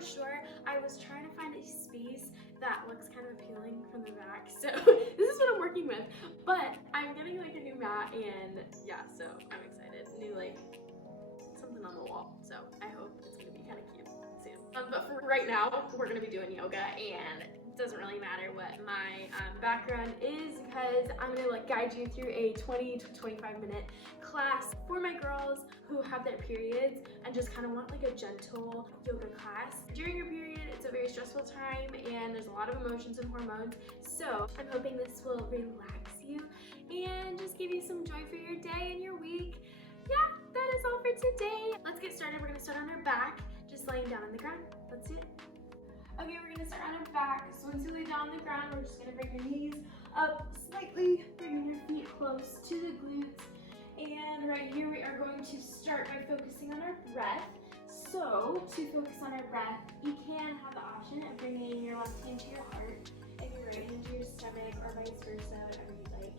for sure. I was trying to find a space that looks kind of appealing from the back, so this is what I'm working with. But I'm getting like a new mat, and yeah, so I'm excited. New like something on the wall, so I hope it's gonna be kind of cute soon. But for right now, we're gonna be doing yoga, and it doesn't really matter what my background is, because I'm gonna like guide you through a 20 to 25 minute class for my girls who have their periods and just kind of want like a gentle yoga class. During your period, it's a very stressful time and there's a lot of emotions and hormones, so I'm hoping this will relax you and just give you some joy for your day and your week. Yeah, that is all for today. Let's get started. We're gonna start on our back, just laying down on the ground. Let's do it. Okay, we're gonna start on our back. So once you lay down on the ground, we're just gonna bring your knees up slightly, bringing your feet close to the glutes. And right here, we are going to start by focusing on our breath. So to focus on our breath, you can have the option of bringing your left hand to your heart and your right hand to your stomach, or vice versa, whatever you like.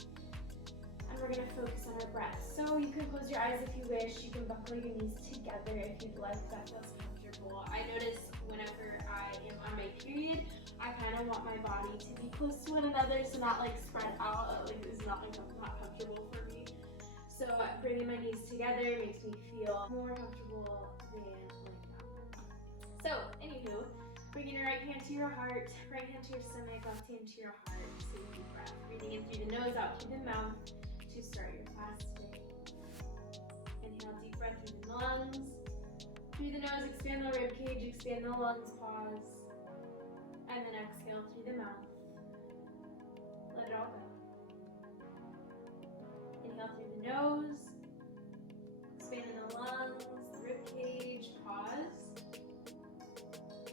And we're gonna focus on our breath. So you can close your eyes if you wish. You can buckle your knees together if you'd like. That feels comfortable. I notice whenever I am on my period, I kind of want my body to be close to one another, so not like spread out. Like this is not comfortable for me. So bringing my knees together makes me feel more comfortable than like that. So anywho, bringing your right hand to your heart, right hand to your stomach, left hand to your heart. Take a deep breath. Breathing in through the nose, out through the mouth to start your class today. Inhale, deep breath through the lungs. Through the nose, expand the rib cage, expand the lungs, pause. And then exhale through the mouth. Let it all go. Inhale through the nose, expanding the lungs, the rib cage, pause.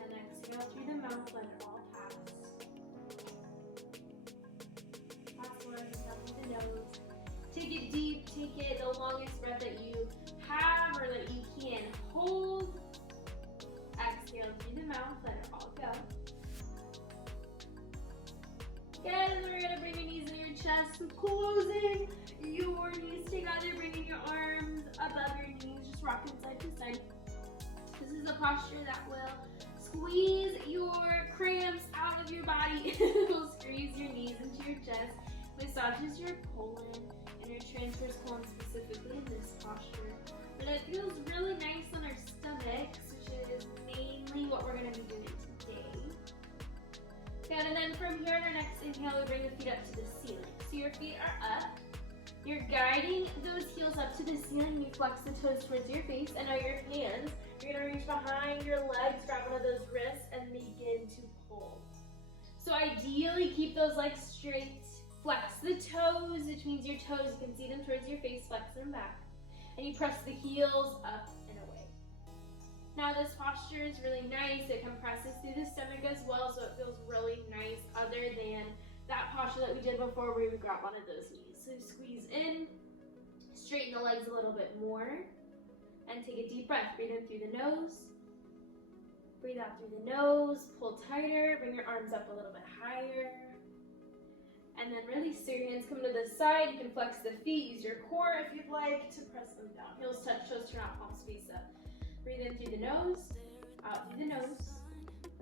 And exhale through the mouth, let it all pass. Last one, inhale through the nose. Take it deep, take it the longest breath that you have or that you can hold. Exhale through the mouth, let it all go. Good, and then we're gonna bring your knees in your chest, so closing your knees together, bringing your arms above your knees, just rocking side to side. This is a posture that will squeeze your cramps out of your body. It will squeeze your knees into your chest, massages your colon and your transverse colon specifically in this posture. But it feels really nice on our stomachs, which is mainly what we're gonna be doing today. Good, and then from here in our next inhale, we bring the feet up to the ceiling. So your feet are up. You're guiding those heels up to the ceiling. You flex the toes towards your face, and now your hands, you're gonna reach behind your legs, grab one of those wrists, and begin to pull. So ideally, keep those legs straight. Flex the toes, which means your toes, you can see them towards your face, flex them back. And you press the heels up and away. Now this posture is really nice. It compresses through the stomach as well, so it feels really nice, other than that posture that we did before where we grab one of those knees. So squeeze in, straighten the legs a little bit more, and take a deep breath. Breathe in through the nose, breathe out through the nose, pull tighter, bring your arms up a little bit higher, and then release. So your hands come to the side. You can flex the feet, use your core if you'd like to press them down. Heels touch, toes turn out, palms face up. Breathe in through the nose, out through the nose.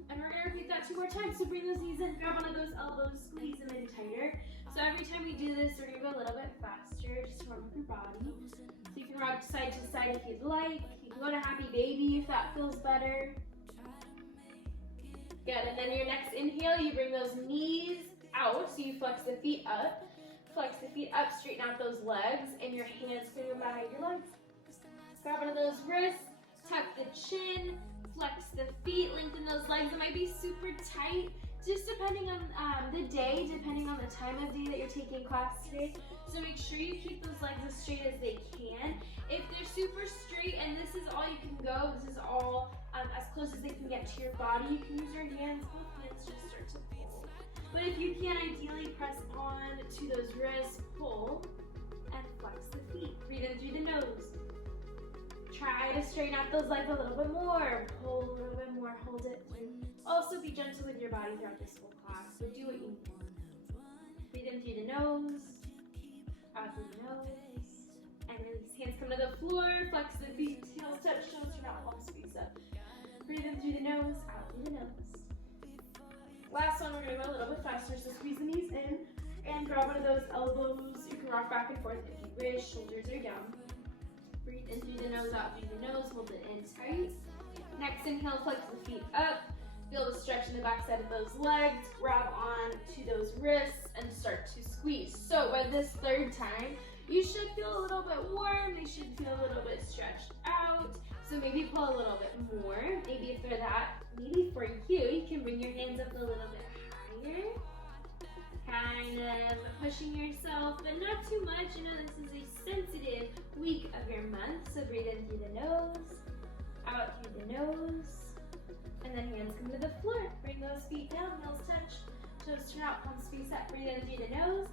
And we're gonna repeat that 2 more times. So bring those knees in, grab one of those elbows, squeeze them in tighter. So every time we do this, we're gonna go a little bit faster, just to warm up your body. So you can rock side to side if you'd like. You can go to happy baby if that feels better. Good, and then your next inhale, you bring those knees out, so you flex the feet up. Flex the feet up, straighten out those legs, and your hands can go behind your legs. Grab one of those wrists, tuck the chin, flex the feet, lengthen those legs. It might be super tight, just depending on the day, depending on the time of day that you're taking class today. So make sure you keep those legs as straight as they can. If they're super straight and this is all you can go, this is all as close as they can get to your body, you can use your hands, both hands just start to pull. But if you can, ideally press on to those wrists, pull, and flex the feet. Breathe in through the nose. Try to straighten out those legs a little bit more. Pull a little bit more, hold it through. Also be gentle with your body throughout this whole class, so do what you need. Breathe in through the nose, out through the nose, and release. Hands come to the floor, flex the feet, heels touch, toes turn out, palms face up. Breathe in through the nose, out through the nose. Last one, we're gonna go a little bit faster, so squeeze the knees in and grab one of those elbows. You can rock back and forth if you wish, shoulders are down. Breathe in through the nose, out through the nose, hold it in tight. Next inhale, flex the feet up. Feel the stretch in the back side of those legs. Grab on to those wrists and start to squeeze. So by this third time, you should feel a little bit warm. They should feel a little bit stretched out. So maybe pull a little bit more. Maybe for that, maybe for you can bring your hands up a little bit higher. Kind of pushing yourself, but not too much. You know, this is a sensitive week of your month. So breathe in through the nose, out through the nose, and then hands come to the floor. Bring those feet down, heels touch, toes turn out, palms face up. Breathe in through the nose,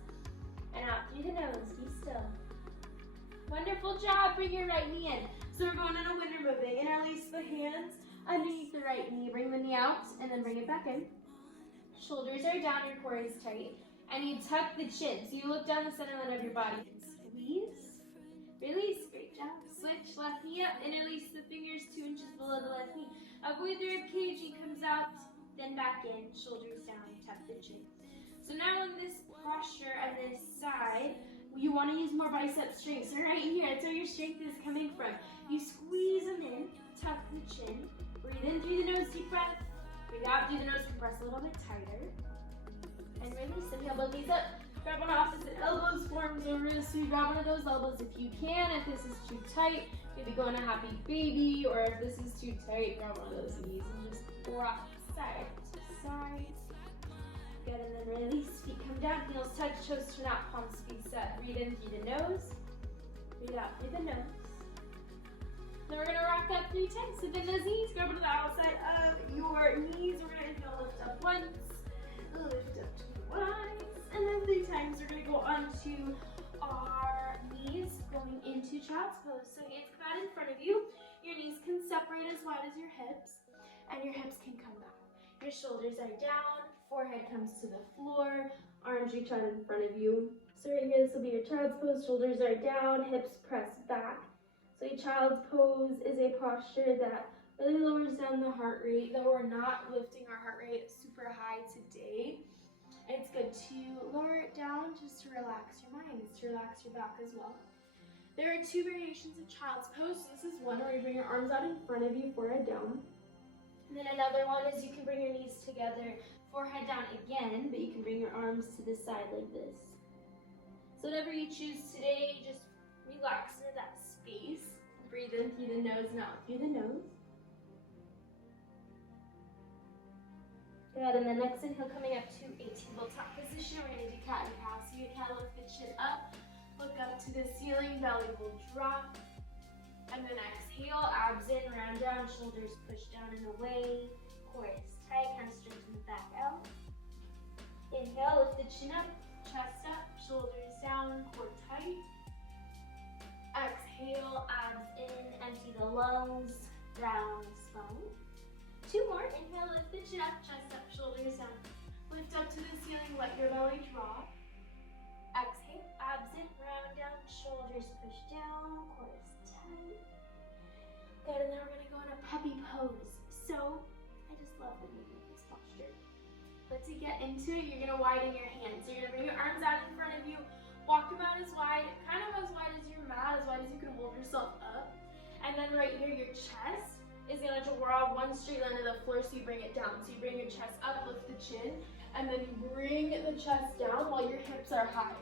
and out through the nose. Be still. Wonderful job. Bring your right knee in. So we're going in a winter moving. Interlace the hands underneath the right knee. Bring the knee out, and then bring it back in. Shoulders are down, your core is tight. And you tuck the chin. So you look down the center line of your body. Squeeze. Release. Great job. Switch. Left knee up. Interlace the fingers 2 inches below the left knee. Avoid the rib cage. He comes out. Then back in. Shoulders down. Tuck the chin. So now on this posture on this side, you want to use more bicep strength. So right here, that's where your strength is coming from. You squeeze them in. Tuck the chin. Breathe in through the nose. Deep breath. Breathe out through the nose, compress a little bit tighter. And release. Inhale, both knees up. Grab on opposite elbows, forms or wrists. So you grab one of those elbows if you can. If this is too tight, maybe go in a happy baby. Or if this is too tight, grab one of those knees and just rock side to side. Good, and then release. Feet come down, heels touch, toes turn out, palms face up. Breathe in through the nose. Breathe out through the nose. Then we're gonna rock that 3 times. So bend those knees, grab to the outside of your knees. We're gonna inhale, lift up once, lift up twice, and then 3 times. We're gonna go onto our knees, going into child's pose. So hands come out in front of you. Your knees can separate as wide as your hips, and your hips can come back. Your shoulders are down, forehead comes to the floor, arms reach out in front of you. So right here, this will be your child's pose. Shoulders are down, hips press back. So a child's pose is a posture that really lowers down the heart rate, though we're not lifting our heart rate super high today. It's good to lower it down just to relax your mind, to relax your back as well. There are 2 variations of child's pose. So this is one where you bring your arms out in front of you, forehead down. And then another one is you can bring your knees together, forehead down again, but you can bring your arms to the side like this. So whatever you choose today, just relax into that space. Breathe in through the nose and out through the nose. Good, and then next inhale, coming up to a tabletop position. We're gonna do cat and cow. So you can lift the chin up, look up to the ceiling, belly will drop. And then exhale, abs in, round down, shoulders push down and away. Core is tight, kind of straighten the back out. Inhale, lift the chin up, chest up, shoulders down, core tight. Exhale, abs in, empty the lungs, round spine. 2 more. Inhale, lift the chin up, chest up, shoulders down. Lift up to the ceiling, let your belly drop. Exhale, abs in, round down, shoulders push down, core is tight. Good, and then we're gonna go in a puppy pose. So, I just love the movement of this posture. But to get into it, you're gonna widen your hands. So you're gonna bring your arms out in front of you, walk them out as wide as your mat, as wide as you can hold yourself up. And then right here, your chest is gonna draw one straight line to the floor, so you bring it down. So you bring your chest up, lift the chin, and then you bring the chest down while your hips are high.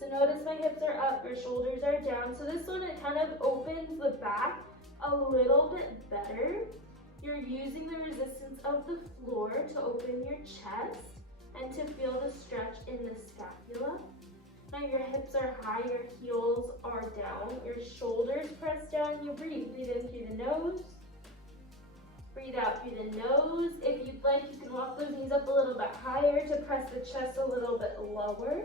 So notice my hips are up, your shoulders are down. So this one, it kind of opens the back a little bit better. You're using the resistance of the floor to open your chest and to feel the stretch in the scapula. Now your hips are high, your heels are down, your shoulders press down, you breathe. Breathe in through the nose. Breathe out through the nose. If you'd like, you can walk those knees up a little bit higher to press the chest a little bit lower.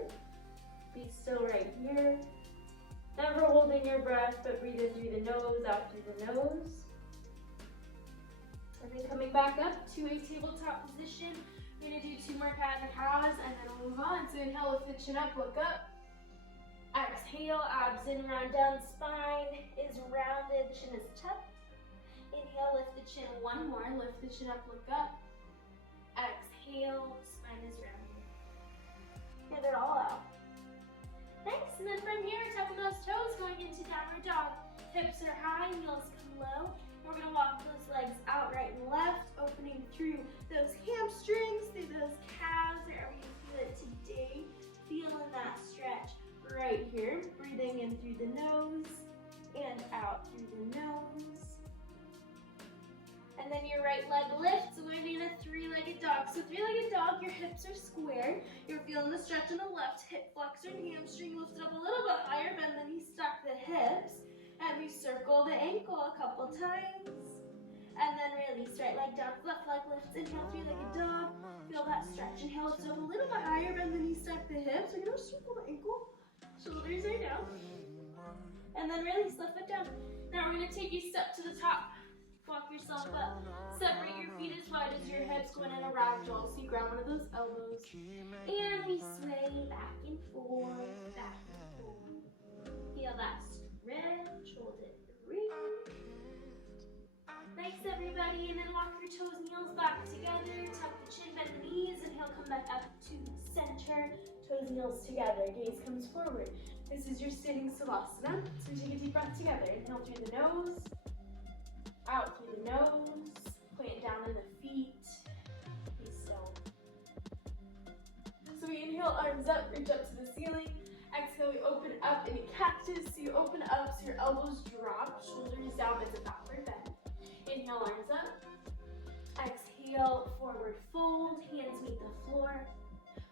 Be still right here. Never holding your breath, but breathe in through the nose, out through the nose. And then coming back up to a tabletop position. We're gonna do 2 more cat and cows, and then we'll move on. So inhale, lift the chin up, look up. Exhale, abs in, round down, spine is rounded, chin is tucked. Inhale. inhale, lift the chin one more. Lift the chin up, look up. Exhale, spine is rounded. Get it all out. Nice, and then from here, tucking those toes, going into downward dog. Hips are high, heels come low. We're gonna walk those legs out right and left, opening through those hamstrings, through those calves, wherever you feel it today. Feeling that stretch right here. Breathing in through the nose and out through the nose. And then your right leg lifts, so we're in a three-legged dog. So three-legged dog, your hips are square. You're feeling the stretch on the left hip flexor and hamstring. Lift it up a little bit higher, bend the knees, stack the hips. And we circle the ankle a couple times. And then release, right leg down, left leg lifts. Inhale, three-legged dog. Feel that stretch. Inhale, lift it up a little bit higher, bend the knees, stack the hips. We're gonna circle the ankle. Shoulders are down. And then release, left foot down. Now we're gonna take a step to the top. Walk yourself up. Separate your feet as wide as your hips, going in a ragdoll. So you grab one of those elbows. And we sway back and forth, back and forth. Feel that stretch, hold it through. Nice, everybody. And then walk your toes and heels back together. Tuck the chin, bend the knees. Inhale, come back up to center. Toes and heels together. Gaze comes forward. This is your sitting savasana. So take a deep breath together. Inhale through the nose. Out through the nose, plant down in the feet, be still. So we inhale, arms up, reach up to the ceiling. Exhale, we open up in a cactus. So you open up, so your elbows drop, shoulders down as a backward bend. Inhale, arms up. Exhale, forward fold, hands meet the floor.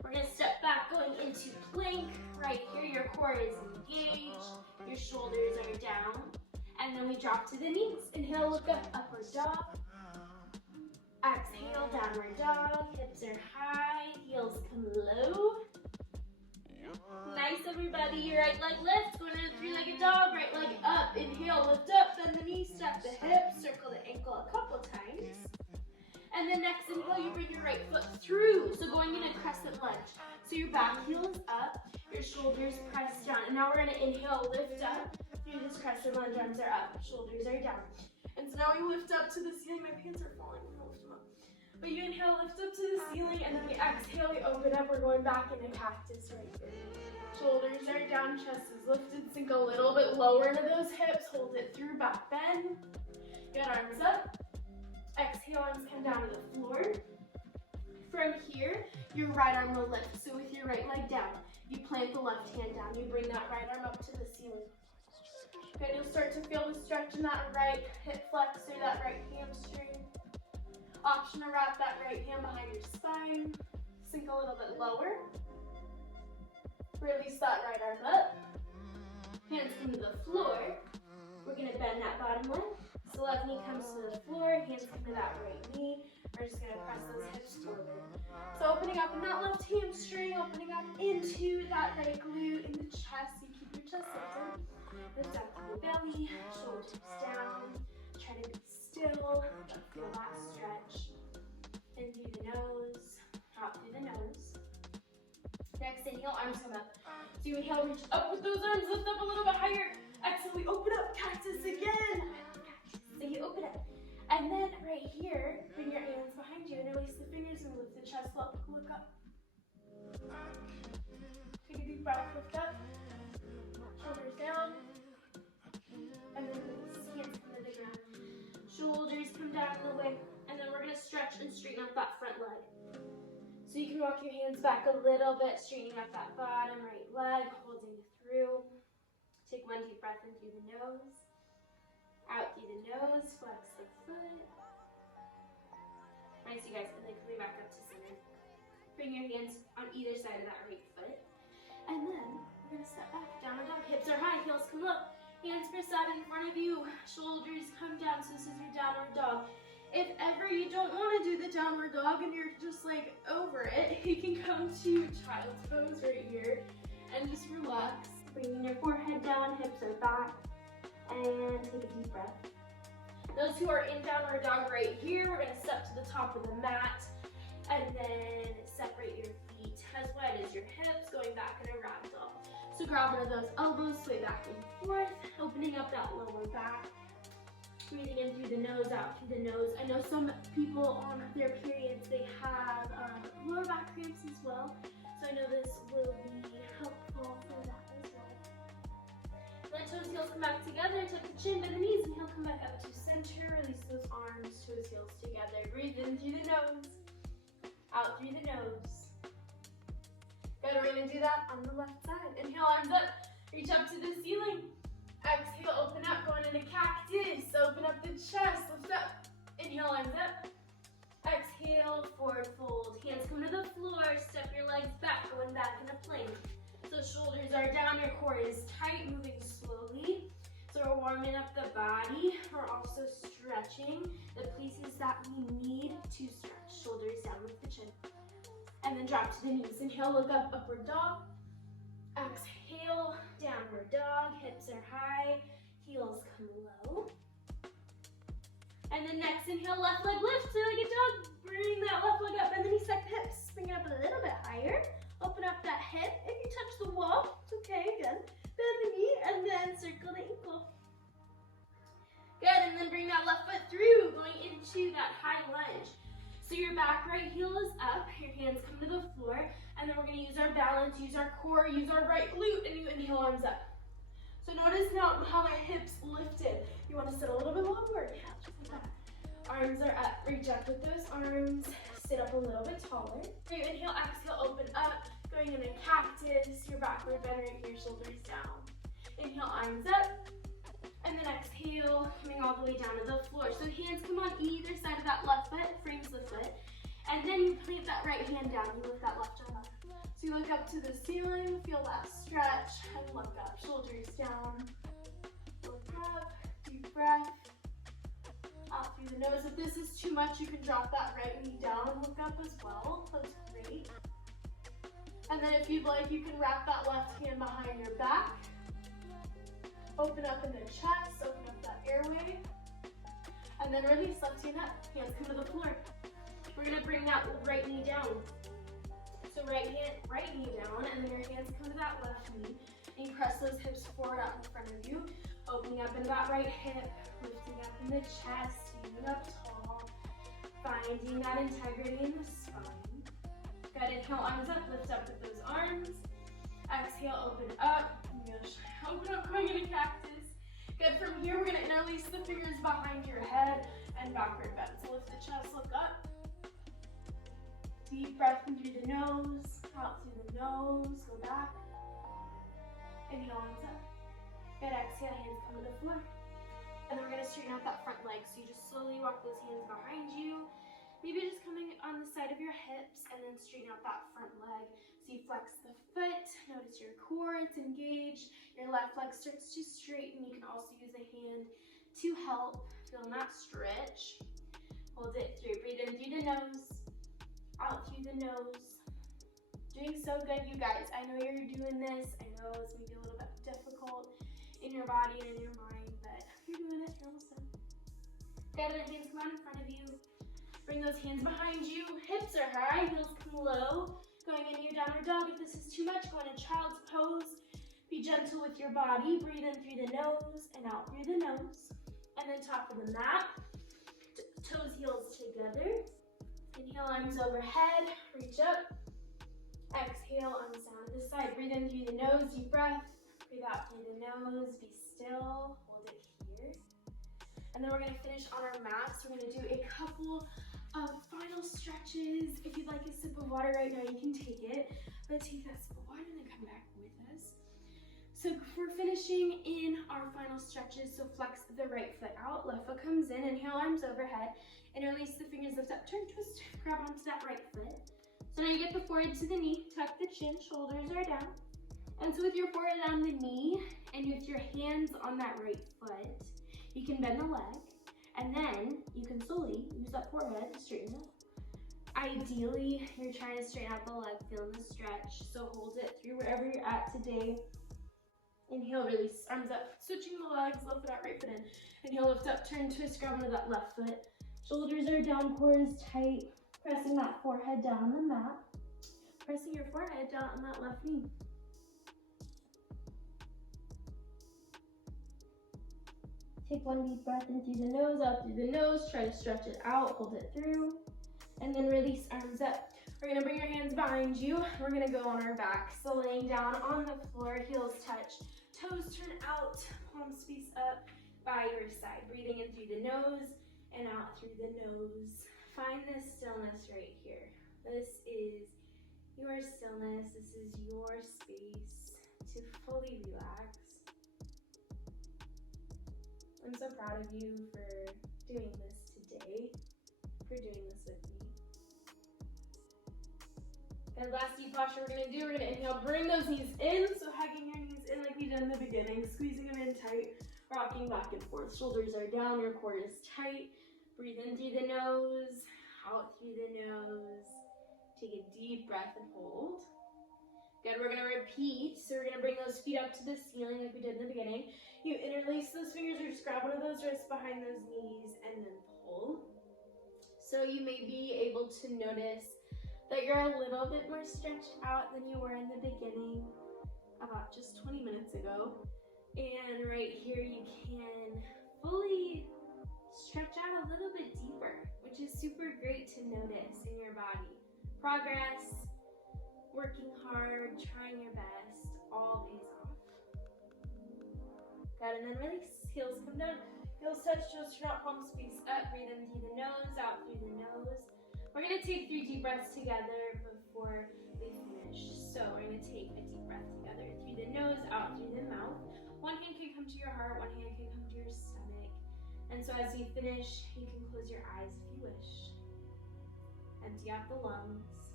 We're gonna step back, going into plank. Right here, your core is engaged, your shoulders are down. And then we drop to the knees. Inhale, look up, upward dog. Exhale, downward dog. Hips are high, heels come low. Nice, everybody. Your right leg lifts, going into a three-legged dog. Right leg up. Inhale, lift up, bend the knees, stack the hips, circle the ankle a couple times. And then next inhale, you bring your right foot through. So going in a crescent lunge. So your back heel is up, your shoulders press down. And now we're gonna inhale, lift up. Through this crescent lunge, arms are up, shoulders are down. And so now we lift up to the ceiling. My pants are falling, I'm gonna lift them up. But you inhale, lift up to the ceiling, and then we exhale, we open up, we're going back into cactus right here. Shoulders are down, chest is lifted, sink a little bit lower into those hips, hold it through, back bend. Good, arms up. Exhale, arms come down to the floor. From here, your right arm will lift. So with your right leg down, you plant the left hand down, you bring that right arm up to the ceiling. Good, you'll start to feel the stretch in that right hip flexor, that right hamstring. Option to wrap that right hand behind your spine. Sink a little bit lower. Release that right arm up. Hands come to the floor. We're gonna bend that bottom leg. So left knee comes to the floor, hands come to that right knee. We're just gonna press those hips forward. So opening up in that left hamstring, opening up into that right glute in the chest. You keep your chest open. Lift up through the belly, shoulders down. Try to be still, but feel that stretch. In through the nose, out through the nose. Next inhale, arms come up. So you inhale, reach up with those arms, lift up a little bit higher. Exhale, we open up, cactus again. So you open up. And then right here, bring your hands behind you and release the fingers and lift the chest up, look up. Take a deep breath, lift up. Shoulders down. And then release, hands come to the ground. Shoulders come down the way. And then we're gonna stretch and straighten up that front leg. So you can walk your hands back a little bit, straightening up that bottom right leg, holding through. Take one deep breath in through the nose. Out through the nose, flex the foot. Nice, you guys, and then coming back up to center. Bring your hands on either side of that right foot. And then we're gonna step back, downward dog. Hips are high, heels come low. Hands press out in front of you. Shoulders come down, so this is your downward dog. If ever you don't want to do the downward dog and you're just like over it, you can come to child's pose right here and just relax. Bringing your forehead down, hips are back. And take a deep breath. Those who are in downward dog right here, we're gonna step to the top of the mat and then separate your feet as wide as your hips, going back in a ragdoll. So grab one of those elbows, sway back and forth, opening up that lower back. Breathing in through the nose, out through the nose. I know some people on their periods, they have lower back cramps as well. So I know this will be helpful for that as well. Let toes, heels come back together. Tuck the chin, bend the knees, and heel come back up to center. Release those arms, toes, heels together. Breathe in through the nose, out through the nose. Good, we're gonna do that on the left side. Inhale, arms up, reach up to the ceiling. Exhale, open up, going into cactus. Open up the chest, lift up. Inhale, arms up. Exhale, forward fold. Hands come to the floor, step your legs back, going back in a plank. So shoulders are down, your core is tight, moving slowly. So we're warming up the body. We're also stretching the places that we need to stretch. Shoulders down with the chin. And then drop to the knees. Inhale, look up, upward dog. Exhale, downward dog. Hips are high, heels come low. And then next, inhale, left leg lift, so like a dog. Bring that left leg up, and then you stack the hips. Bring it up a little bit higher. Open up that hip. If you touch the wall, it's okay, good. Bend the knee, and then circle the ankle. Good, and then bring that left foot through, going into that high lunge. So your back right heel is up, your hands come to the floor, and then we're gonna use our balance, use our core, use our right glute, and you inhale, arms up. So notice now how my hips lifted. You wanna sit a little bit longer, yeah, just like that. Arms are up, reach up with those arms, sit up a little bit taller. So you inhale, exhale, open up, going into cactus, your backward bend right here, shoulders down. Inhale, arms up, and then exhale, coming all the way down to the floor. So hands come on either side of that left foot, frames the foot, and then you plant that right hand down, you lift that left arm up. So you look up to the ceiling, feel that stretch, and look up, shoulders down, look up, deep breath, out through the nose. If this is too much, you can drop that right knee down and look up as well, that's great. And then if you'd like, you can wrap that left hand behind your back, open up in the chest, open up that airway, and then release, left hand up, hands come to the floor. We're gonna bring that right knee down. So right knee down, and then your hands come to that left knee, and you press those hips forward out in front of you, opening up into that right hip, lifting up in the chest, standing up tall, finding that integrity in the spine. Good, inhale, arms up, lift up with those arms. Exhale, open up, open up, going into cactus. Good, from here we're gonna interlace the fingers behind your head and backward bend. So lift the chest, look up. Deep breath in through the nose, out through the nose, go back. Inhale, arms up. Good, exhale, hands come to the floor. And then we're gonna straighten out that front leg. So you just slowly walk those hands behind you. Maybe just coming on the side of your hips and then straighten out that front leg. So you flex the foot, notice your core, it's engaged. Your left leg starts to straighten. You can also use a hand to help. Feel that stretch. Hold it through, breathe in through the nose, out through the nose. Doing so good, you guys. I know you're doing this. I know it's maybe a little bit difficult in your body and in your mind, but you're doing it, you're almost done. Good, and hands come out in front of you. Bring those hands behind you. Hips are high, heels come low. Going into your downward dog. If this is too much, go into child's pose. Be gentle with your body. Breathe in through the nose and out through the nose. And then top of the mat. Toes, heels together. Inhale, arms overhead. Reach up. Exhale, arms down to the side. Breathe in through the nose, deep breath. Breathe out through the nose. Be still. Hold it here. And then we're going to finish on our mat. So we're going to do a couple final stretches. If you'd like a sip of water right now, you can take it, but take that sip of water and then come back with us. So we're finishing in our final stretches. So flex the right foot out, left foot comes in, inhale, arms overhead, interlace the fingers, lift up, turn, twist, grab onto that right foot. So now you get the forehead to the knee, tuck the chin, shoulders are down. And so with your forehead on the knee and with your hands on that right foot, you can bend the leg. And then you can slowly use that forehead to straighten it. Ideally, you're trying to straighten out the leg, feeling the stretch. So hold it through wherever you're at today. Inhale, release, arms up, switching the legs, lift that right foot in. Inhale, lift up, turn, twist, grab onto that left foot. Shoulders are down, core is tight. Pressing that forehead down on the mat. Pressing your forehead down on that left knee. Take one deep breath in through the nose, out through the nose. Try to stretch it out, hold it through. And then release, arms up. We're gonna bring your hands behind you. We're gonna go on our back. So laying down on the floor, heels touch, toes turn out, palms face up by your side. Breathing in through the nose and out through the nose. Find this stillness right here. This is your stillness. This is your space to fully relax. I'm so proud of you for doing this today, for doing this with me. And last deep posture we're gonna do, we're gonna inhale, bring those knees in. So hugging your knees in like we did in the beginning, squeezing them in tight, rocking back and forth. Shoulders are down, your core is tight. Breathe in through the nose, out through the nose. Take a deep breath and hold. Good, we're gonna repeat. So we're gonna bring those feet up to the ceiling like we did in the beginning. You interlace those fingers or just grab one of those wrists behind those knees and then pull. So you may be able to notice that you're a little bit more stretched out than you were in the beginning, about just 20 minutes ago. And right here you can fully stretch out a little bit deeper, which is super great to notice in your body. Progress, working hard, trying your best, all pays off. Good, and then release. Heels come down, heels touch, toes turn out, palms face up. Breathe in through the nose, out through the nose. We're gonna take 3 deep breaths together before we finish. So we're gonna take a deep breath together through the nose, out through the mouth. One hand can come to your heart, one hand can come to your stomach. And so as you finish, you can close your eyes if you wish. Empty out the lungs.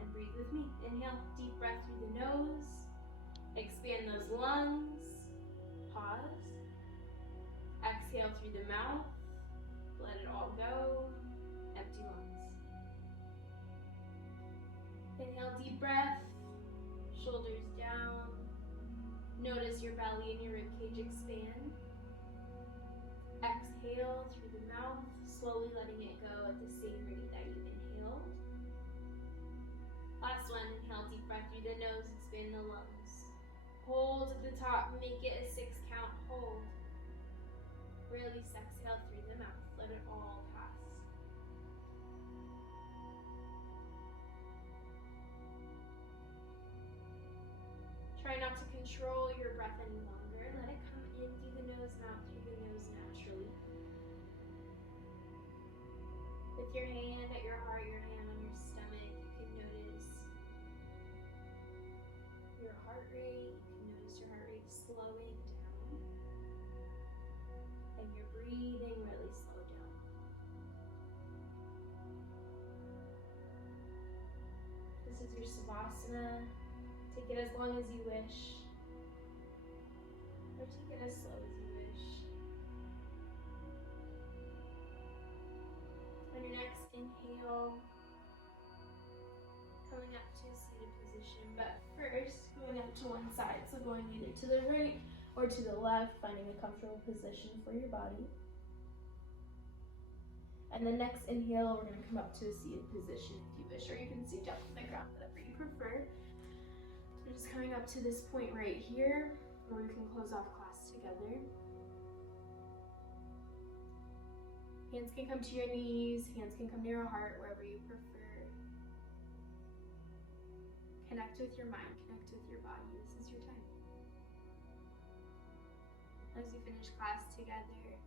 And breathe with me. Inhale, deep breath through the nose. Expand those lungs. Pause. Exhale through the mouth. Let it all go. Empty lungs. Inhale, deep breath. Shoulders down. Notice your belly and your ribcage expand. Exhale through the mouth, slowly letting it go at the same rate that you inhaled. Last one, inhale, deep breath through the nose, expand the lungs. Hold at the top, make it a 6 count, hold. Release, exhale through the mouth, let it all pass. Try not to control your breath any longer. Let it come in through the nose and out through the nose naturally. With your hand at your heart, your hand on your stomach, you can notice your heart rate. You can notice your heart rate slowing down. And your breathing really slow down. This is your Savasana. Take it as long as you wish, or take it as slow as you wish. On your next inhale, coming up to a seated position, but first going up to one side, so going either to the right or to the left, finding a comfortable position for your body. And the next inhale, we're going to come up to a seated position if you wish, or you can sit down on the ground, whatever you prefer. We're just coming up to this point right here where we can close off class together. Hands can come to your knees, hands can come to your heart, wherever you prefer. Connect with your mind, connect with your body. This is your time. As you finish class together,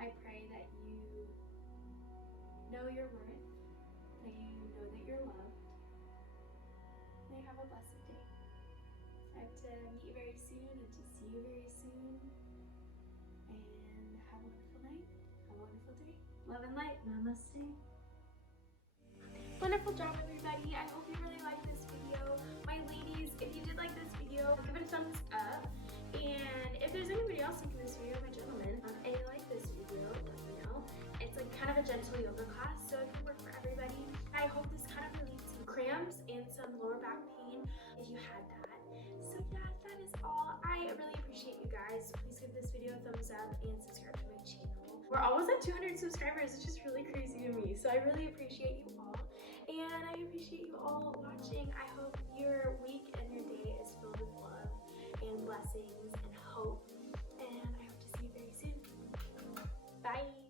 I pray that you know your worth, that you know that you're loved. May have a blessed day. I hope to meet you very soon and to see you very soon. And have a wonderful night. Have a wonderful day. Love and light. Namaste. Wonderful job, everybody. I hope you really liked this video. My ladies, if you did like this video, give it a thumbs up. And if there's anybody else liking this video, my gentlemen, and you like this video, let me know. It's like kind of a gentle yoga class, so it can work for everybody. I hope this kind of relieves some cramps and some lower back pain if you had that. So yeah, that is all. I really appreciate you guys. Please give this video a thumbs up and subscribe to my channel. We're almost at 200 subscribers, which is really crazy to me. So I really appreciate you all. And I appreciate you all watching. I hope your week and your day is filled with love and blessings and hope. And I hope to see Bye.